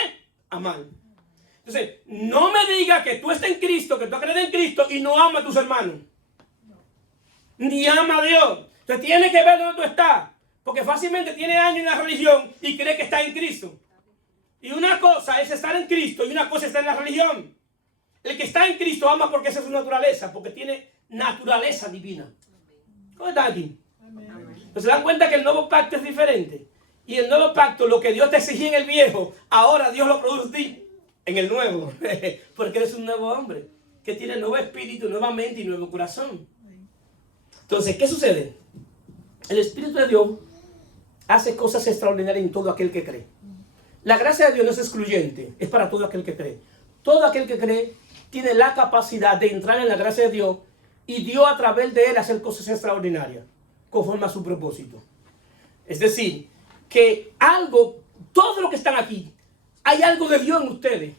amar. Entonces, no me digas que tú estás en Cristo, que tú crees en Cristo y no amas a tus hermanos. Ni ama a Dios. Entonces tienes que ver dónde tú estás. Porque fácilmente tienes años en la religión y cree que está en Cristo. Y una cosa es estar en Cristo y una cosa es estar en la religión. El que está en Cristo ama porque esa es su naturaleza, porque tiene naturaleza divina. ¿Cómo está aquí? Pues se dan cuenta que el nuevo pacto es diferente. Y el nuevo pacto, lo que Dios te exigía en el viejo, ahora Dios lo produce en ti, en el nuevo. Porque eres un nuevo hombre. que tiene nuevo espíritu, nueva mente y nuevo corazón. Entonces, ¿qué sucede? El Espíritu de Dios hace cosas extraordinarias en todo aquel que cree. La gracia de Dios no es excluyente, es para todo aquel que cree. Todo aquel que cree tiene la capacidad de entrar en la gracia de Dios y Dios a través de él hacer cosas extraordinarias conforme a su propósito. Es decir, que algo, todos los que están aquí, hay algo de Dios en ustedes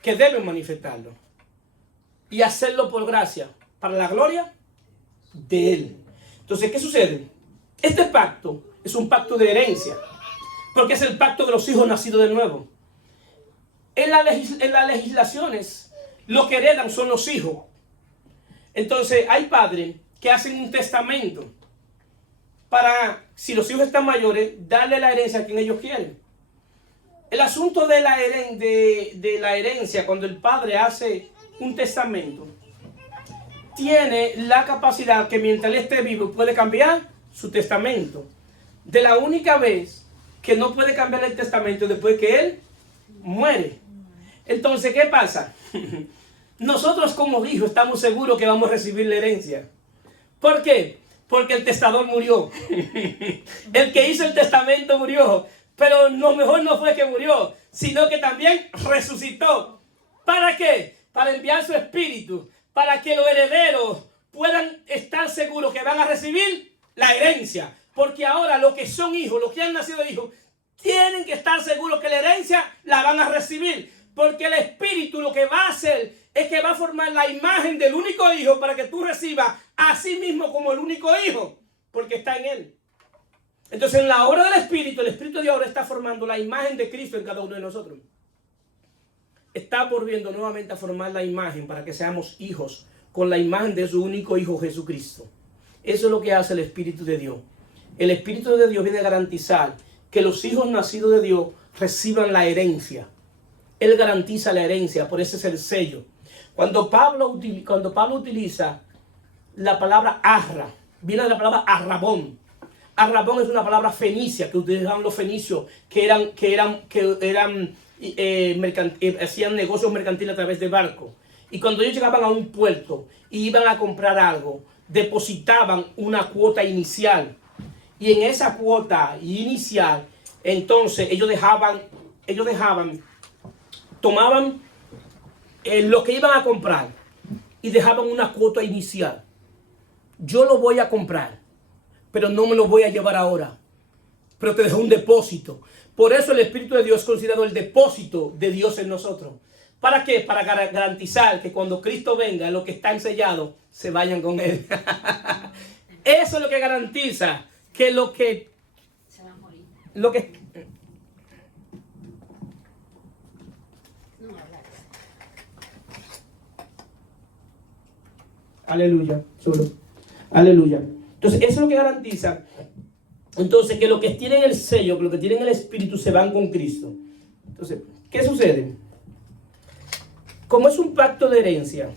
que deben manifestarlo y hacerlo por gracia, para la gloria de Él. Entonces, ¿qué sucede? Este pacto es un pacto de herencia, porque es el pacto de los hijos nacidos de nuevo. En las legislaciones, lo que heredan son los hijos. Entonces, hay padres que hacen un testamento para, si los hijos están mayores, darle la herencia a quien ellos quieren. El asunto de la herencia, cuando el padre hace un testamento, tiene la capacidad que mientras él esté vivo puede cambiar su testamento. De la única vez que no puede cambiar el testamento después que él muere. Entonces, ¿qué pasa? Nosotros como hijos estamos seguros que vamos a recibir la herencia. ¿Por qué? Porque el testador murió. El que hizo el testamento murió. Pero lo mejor no fue que murió, sino que también resucitó. ¿Para qué? Para enviar su espíritu, para que los herederos puedan estar seguros que van a recibir la herencia. Porque ahora los que son hijos, los que han nacido hijos, tienen que estar seguros que la herencia la van a recibir. Porque el espíritu lo que va a hacer es que va a formar la imagen del único hijo para que tú recibas a sí mismo como el único hijo, porque está en él. Entonces, en la obra del Espíritu, el Espíritu de Dios ahora está formando la imagen de Cristo en cada uno de nosotros. Está volviendo nuevamente a formar la imagen para que seamos hijos con la imagen de su único Hijo Jesucristo. Eso es lo que hace el Espíritu de Dios. El Espíritu de Dios viene a garantizar que los hijos nacidos de Dios reciban la herencia. Él garantiza la herencia, por eso es el sello. Cuando Pablo utiliza la palabra arra, viene de la palabra arrabón. Arrabón es una palabra fenicia que utilizaban los fenicios hacían negocios mercantiles a través de barcos. Y cuando ellos llegaban a un puerto y iban a comprar algo, depositaban una cuota inicial. Y en esa cuota inicial, entonces tomaban lo que iban a comprar y dejaban una cuota inicial. Yo lo voy a comprar, pero no me lo voy a llevar ahora. Pero te dejo un depósito. Por eso el Espíritu de Dios es considerado el depósito de Dios en nosotros. ¿Para qué? Para garantizar que cuando Cristo venga, los que están sellados se vayan con Él. Eso es lo que garantiza que se van a morir. Aleluya, solo. Aleluya. Entonces, eso es lo que garantiza. Entonces, que los que tienen el sello, que los que tienen el Espíritu se van con Cristo. Entonces, ¿qué sucede? Como es un pacto de herencia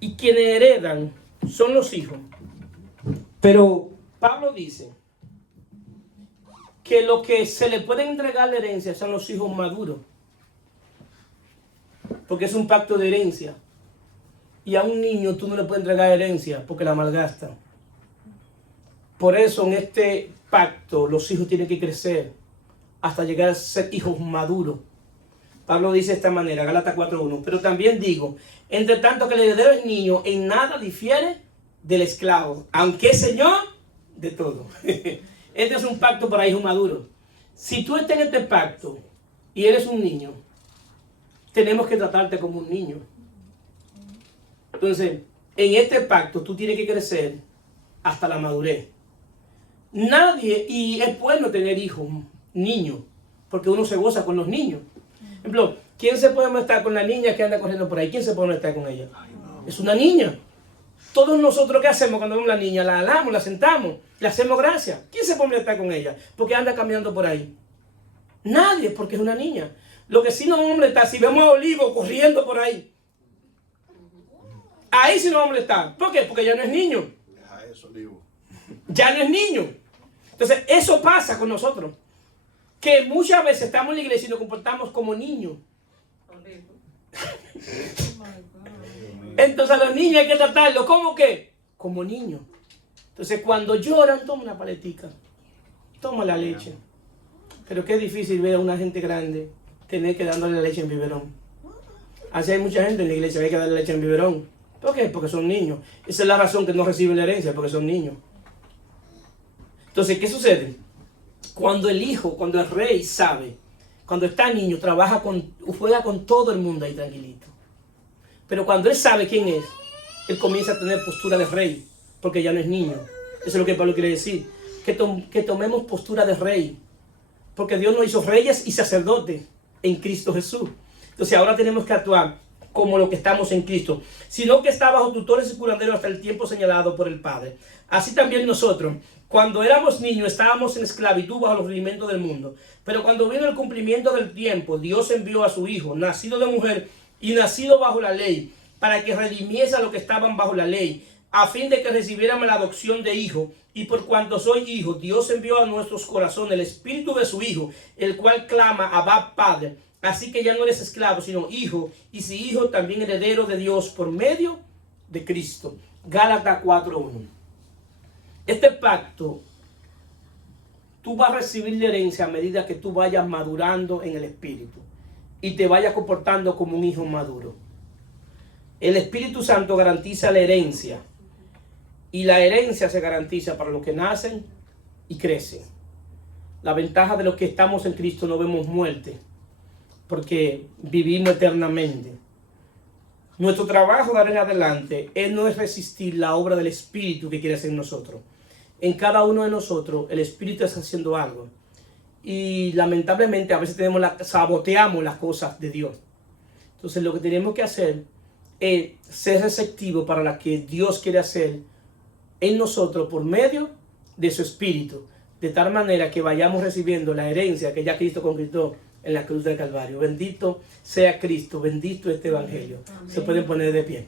y quienes heredan son los hijos. Pero Pablo dice que lo que se le puede entregar la herencia son los hijos maduros. Porque es un pacto de herencia. Y a un niño tú no le puedes entregar herencia porque la malgasta. Por eso en este pacto los hijos tienen que crecer hasta llegar a ser hijos maduros. Pablo dice de esta manera, Gálatas 4:1. Pero también digo, entre tanto que el heredero es niño, en nada difiere del esclavo, aunque es señor de todo. Este es un pacto para hijos maduros. Si tú estás en este pacto y eres un niño, tenemos que tratarte como un niño. Entonces, en este pacto tú tienes que crecer hasta la madurez. Nadie, y es bueno tener hijos, niños, porque uno se goza con los niños. Por ejemplo, ¿quién se puede molestar con la niña que anda corriendo por ahí? ¿Quién se puede molestar con ella? Es una niña. Todos nosotros, ¿qué hacemos cuando vemos a la niña? La alamos, la sentamos, le hacemos gracia. ¿Quién se puede molestar con ella? Porque anda caminando por ahí. Nadie, porque es una niña. Lo que sí nos molesta, si vemos a Olivo corriendo por ahí, ahí sí nos va a molestar. ¿Por qué? Porque ya no es niño. Deja eso, Olivo. Ya no es niño. Entonces, eso pasa con nosotros. Que muchas veces estamos en la iglesia y nos comportamos como niños. Entonces a los niños hay que tratarlos, ¿cómo que? Como niños. Entonces cuando lloran, toma una paletica, toma la leche. Pero qué difícil ver a una gente grande tener que dándole la leche en biberón. Así hay mucha gente en la iglesia que hay que darle leche en biberón. ¿Por qué? Porque son niños. Esa es la razón que no reciben la herencia, porque son niños. Entonces, ¿qué sucede? Cuando el hijo, cuando el rey sabe, cuando está niño, juega con todo el mundo ahí tranquilito. Pero cuando él sabe quién es, él comienza a tener postura de rey, porque ya no es niño. Eso es lo que Pablo quiere decir. Que tomemos postura de rey, porque Dios nos hizo reyes y sacerdotes en Cristo Jesús. Entonces ahora tenemos que actuar como lo que estamos en Cristo, sino que está bajo tutores y curanderos hasta el tiempo señalado por el Padre. Así también nosotros, cuando éramos niños, estábamos en esclavitud bajo los rudimentos del mundo. Pero cuando vino el cumplimiento del tiempo, Dios envió a su Hijo, nacido de mujer y nacido bajo la ley, para que redimiese a los que estaban bajo la ley, a fin de que recibiéramos la adopción de hijo. Y por cuanto soy hijo, Dios envió a nuestros corazones el espíritu de su Hijo, el cual clama, Abba, Padre. Así que ya no eres esclavo, sino hijo, y si hijo, también heredero de Dios por medio de Cristo. Gálatas 4:1. Este pacto, tú vas a recibir la herencia a medida que tú vayas madurando en el Espíritu y te vayas comportando como un hijo maduro. El Espíritu Santo garantiza la herencia, y la herencia se garantiza para los que nacen y crecen. La ventaja de los que estamos en Cristo, no vemos muerte, porque vivimos eternamente. Nuestro trabajo de ahora en adelante no es resistir la obra del Espíritu que quiere hacer en nosotros. En cada uno de nosotros el Espíritu está haciendo algo, y lamentablemente a veces saboteamos las cosas de Dios. Entonces lo que tenemos que hacer es ser receptivos para lo que Dios quiere hacer en nosotros por medio de su Espíritu, de tal manera que vayamos recibiendo la herencia que ya Cristo conquistó en la cruz del Calvario. Bendito sea Cristo, bendito este Evangelio. Se pueden poner de pie.